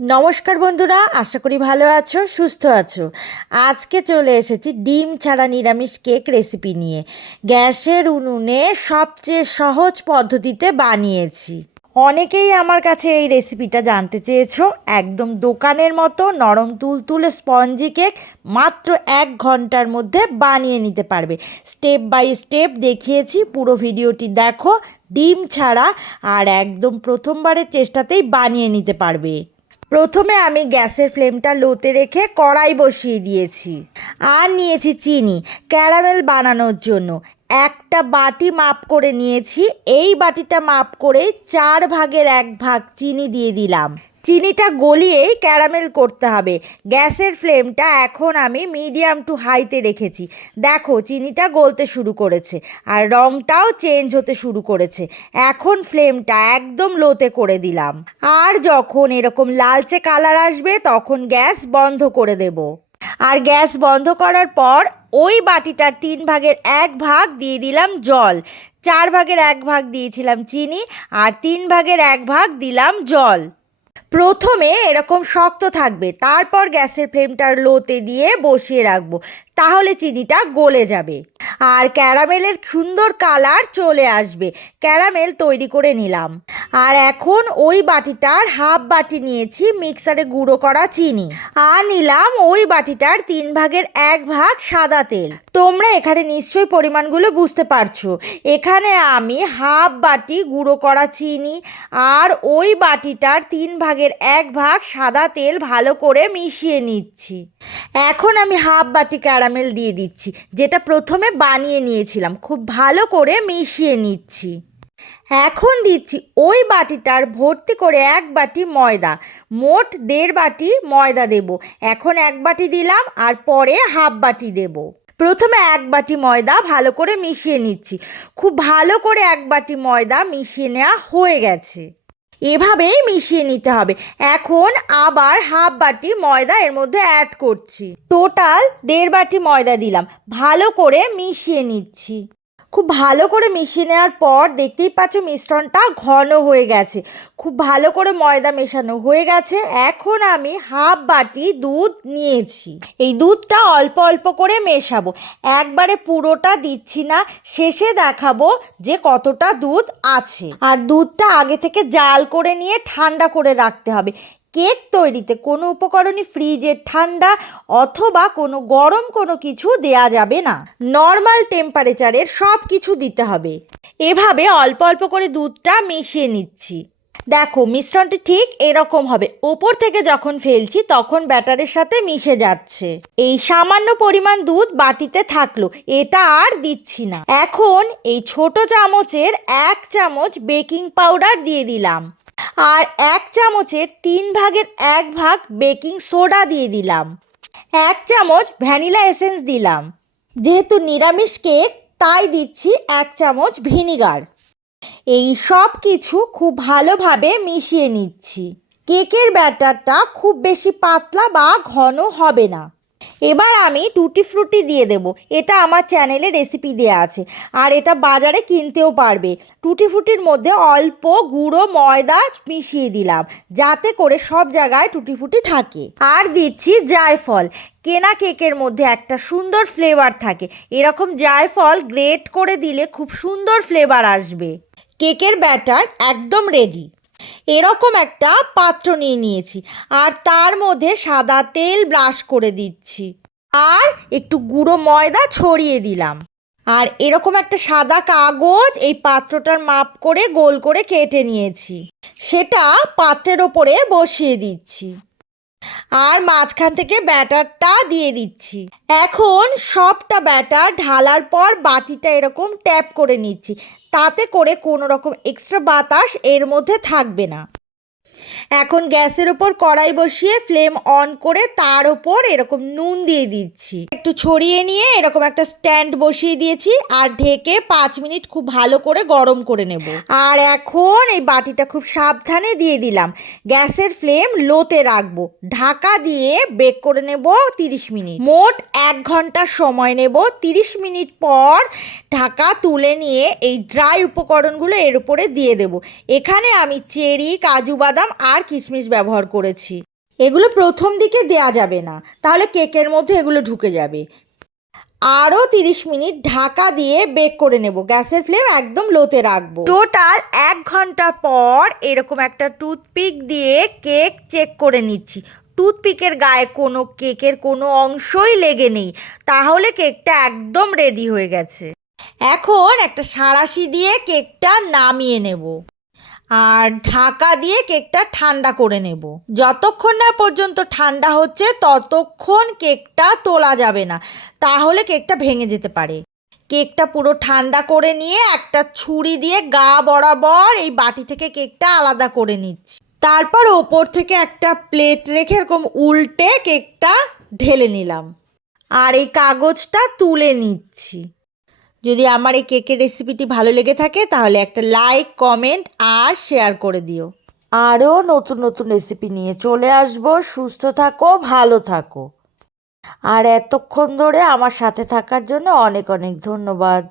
নমস্কার বন্ধুরা, আশা করি ভালো আছো, সুস্থ আছো। আজকে চলে এসেছি ডিম ছাড়া নিরামিষ কেক রেসিপি নিয়ে। গ্যাসের উনুনে সবচেয়ে সহজ পদ্ধতিতে বানিয়েছি। অনেকেই আমার কাছে এই রেসিপিটা জানতে চেয়েছো, একদম দোকানের মতো নরম তুলতুলে স্পঞ্জি কেক মাত্র এক ঘণ্টার মধ্যে বানিয়ে নিতে পারবে। স্টেপ বাই স্টেপ দেখিয়েছি, পুরো ভিডিওটি দেখো, ডিম ছাড়া আর একদম প্রথমবারের চেষ্টাতেই বানিয়ে নিতে পারবে। প্রথমে আমি গ্যাসের ফ্লেমটা লোতে রেখে কড়াই বসিয়ে দিয়েছি। আর নিয়েছি চিনি, ক্যারামেল বানানোর জন্য। একটা বাটি মাপ করে নিয়েছি, এই বাটিটা মাপ করে চার ভাগের এক ভাগ চিনি দিয়ে দিলাম। চিনিটা গলিয়েই ক্যারামেল করতে হবে। গ্যাসের ফ্লেমটা এখন আমি মিডিয়াম টু হাইতে রেখেছি। দেখো, চিনিটা গলতে শুরু করেছে আর রঙটাও চেঞ্জ হতে শুরু করেছে। এখন ফ্লেমটা একদম লোতে করে দিলাম। আর যখন এরকম লালচে কালার আসবে, তখন গ্যাস বন্ধ করে দেব। আর গ্যাস বন্ধ করার পর ওই বাটিটার তিন ভাগের এক ভাগ দিয়ে দিলাম জল। চার ভাগের এক ভাগ দিয়েছিলাম চিনি আর তিন ভাগের এক ভাগ দিলাম জল। প্রথমে এরকম শক্ত থাকবে, তারপর গ্যাসের ফ্লেমটার লোতে দিয়ে বসিয়ে রাখব, তাহলে চিনিটা গলে যাবে। আর ক্যারামেলের সুন্দর কালার চলে আসবে। ক্যারামেল তৈরি করে নিলাম। আর এখন ওই বাটিটার হাফ বাটি নিয়েছি মিক্সারে গুঁড়ো করা চিনি। আর নিলাম ওই বাটিটার তিন ভাগের এক ভাগ সাদা তেল। তোমরা এখানে নিশ্চয়ই পরিমাণগুলো বুঝতে পারছ। এখানে আমি হাফ বাটি গুঁড়ো করা চিনি আর ওই বাটিটার তিন ভাগের এক ভাগ সাদা তেল ভালো করে মিশিয়ে নিচ্ছি। এখন আমি হাফ বাটি ক্যারামেল দিয়ে দিচ্ছি, যেটা প্রথমে বানিয়ে নিয়েছিলাম। খুব ভালো করে মিশিয়ে নিচ্ছি। এখন দিচ্ছি ওই বাটিটার ভর্তি করে এক বাটি ময়দা। মোট দেড় বাটি ময়দা দেব। এখন এক বাটি দিলাম আর পরে হাফ বাটি দেব। প্রথমে এক বাটি ময়দা ভালো করে মিশিয়ে নিচ্ছি। খুব ভালো করে এক বাটি ময়দা মিশিয়ে নেওয়া হয়ে গেছে। এভাবেই মিশিয়ে নিতে হবে। এখন আবার হাফ বাটি ময়দা এর মধ্যে অ্যাড করছি। টোটাল দেড় বাটি ময়দা দিলাম। ভালো করে মিশিয়ে নিচ্ছি। খুব ভালো করে মিশিয়ে নেওয়ার পর দেখতেই পাচ্ছ মিশ্রণটা ঘন হয়ে গেছে। খুব ভালো করে ময়দা মেশানো হয়ে গেছে। এখন আমি হাফ বাটি দুধ নিয়েছি। এই দুধটা অল্প অল্প করে মেশাবো। একবারে পুরোটা দিচ্ছি না, শেষে দেখাবো যে কতটা দুধ আছে। আর দুধটা আগে থেকে জাল করে নিয়ে ঠান্ডা করে রাখতে হবে। কেক তৈরিতে কোনো উপকরণই ফ্রিজে ঠান্ডা অথবা কোনো গরম কোনো কিছু দেয়া যাবে না। নর্মাল টেম্পারেচারের সব কিছু দিতে হবে। এভাবে অল্প অল্প করে দুধটা মিশিয়ে নিচ্ছি। দেখো, মিশ্রণটি ঠিক এরকম হবে। ওপর থেকে যখন ফেলছি তখন ব্যাটারের সাথে মিশে যাচ্ছে। এই সামান্য পরিমাণ দুধ বাটিতে থাকল, এটা আর দিচ্ছি না। এখন এই ছোট চামচের এক চামচ বেকিং পাউডার দিয়ে দিলাম। আর এক চামচের তিন ভাগের এক ভাগ বেকিং সোডা দিয়ে দিলাম। এক চামচ ভ্যানিলা এসেন্স দিলাম। যেহেতু নিরামিষ কেক, তাই দিচ্ছি এক চামচ ভিনিগার। এই সব কিছু খুব ভালোভাবে মিশিয়ে নিচ্ছি। কেকের ব্যাটারটা খুব বেশি পাতলা বা ঘন হবে না। এবার আমি টুটি ফ্রুটি দিয়ে দেব। এটা আমার চ্যানেলে রেসিপি দেওয়া আছে। আর এটা বাজারে কিনতেও পারবে। টুটি ফ্রুটির মধ্যে অল্প গুঁড়ো ময়দা মিশিয়ে দিলাম, যাতে করে সব জায়গায় টুটি ফুটি থাকে। আর দিচ্ছি জায়ফল। কেনা কেকের মধ্যে একটা সুন্দর ফ্লেভার থাকে। এরকম জায়ফল গ্রেট করে দিলে খুব সুন্দর ফ্লেভার আসবে। কেকের ব্যাটার একদম রেডি এরকম একটা পাত্র নিয়ে নিয়েছি। আর তার মধ্যে সাদা তেল ব্রাশ করে দিচ্ছি। আর একটু গুঁড়ো ময়দা ছড়িয়ে দিলাম। আর এরকম একটা সাদা কাগজ এই পাত্রটার মাপ করে গোল করে কেটে নিয়েছি। সেটা পাত্রের ওপরে বসিয়ে দিচ্ছি। আর মাঝখান থেকে ব্যাটারটা দিয়ে দিচ্ছি। এখন সবটা ব্যাটার ঢালার পর বাটিটা এরকম ট্যাপ করে নিচ্ছি। তাতে করে কোনো রকম এক্সট্রা বাতাস এর মধ্যে থাকবে না। এখন গ্যাসের ওপর কড়াই বসিয়ে ফ্লেম অন করে তার ওপর এরকম নুন দিয়ে দিচ্ছি। একটু ছড়িয়ে নিয়ে এরকম একটা স্ট্যান্ড বসিয়ে দিয়েছি আর ঢেকে পাঁচ মিনিট খুব ভালো করে গরম করে নেব। আর এখন এই বাটিটা খুব সাবধানে দিয়ে দিলাম। গ্যাসের ফ্লেম লোতে রাখব। ঢাকা দিয়ে বেক করে নেব তিরিশ মিনিট। মোট এক ঘণ্টা সময় নেব। তিরিশ মিনিট পর ঢাকা তুলে নিয়ে এই ড্রাই উপকরণগুলো এর উপরে দিয়ে দেব। এখানে আমি চেরি, কাজু বাদাম আর কিশমিশ ব্যবহার করেছি। এগুলো প্রথম দিকে দেয়া যাবে না, তাহলে কেকের মধ্যে এগুলো ঢুকে যাবে। আরও তিরিশ মিনিট ঢাকা দিয়ে বেক করে নেব। গ্যাসের ফ্লেম একদম লোতে রাখব। টোটাল এক ঘণ্টা পর এরকম একটা টুথপিক দিয়ে কেক চেক করে নিচ্ছি। টুথপিকের গায়ে কোনো, কেকের কোনো অংশই লেগে নেই। তাহলে কেকটা একদম রেডি হয়ে গেছে। এখন একটা সাঁড়াশি দিয়ে কেকটা নামিয়ে নেব। আর ঢাকা দিয়ে কেকটা ঠান্ডা করে নেব। যতক্ষণ না পর্যন্ত ঠান্ডা হচ্ছে, ততক্ষণ কেকটা তোলা যাবে না। তাহলে কেকটা ভেঙে যেতে পারে। কেকটা পুরো ঠান্ডা করে নিয়ে একটা ছুরি দিয়ে গা বরাবর এই বাটি থেকে কেকটা আলাদা করে নিচ্ছি। তারপর ওপর থেকে একটা প্লেট রেখে এরকম উল্টে কেকটা ঢেলে নিলাম। আর এই কাগজটা তুলে নিচ্ছি। যদি আমার এই কেকের রেসিপিটি ভালো লেগে থাকে, তাহলে একটা লাইক কমেন্ট আর শেয়ার করে দিও। আরও নতুন নতুন রেসিপি নিয়ে চলে আসব। সুস্থ থাকো, ভালো থাকো। আর এতক্ষণ ধরে আমার সাথে থাকার জন্য অনেক অনেক ধন্যবাদ।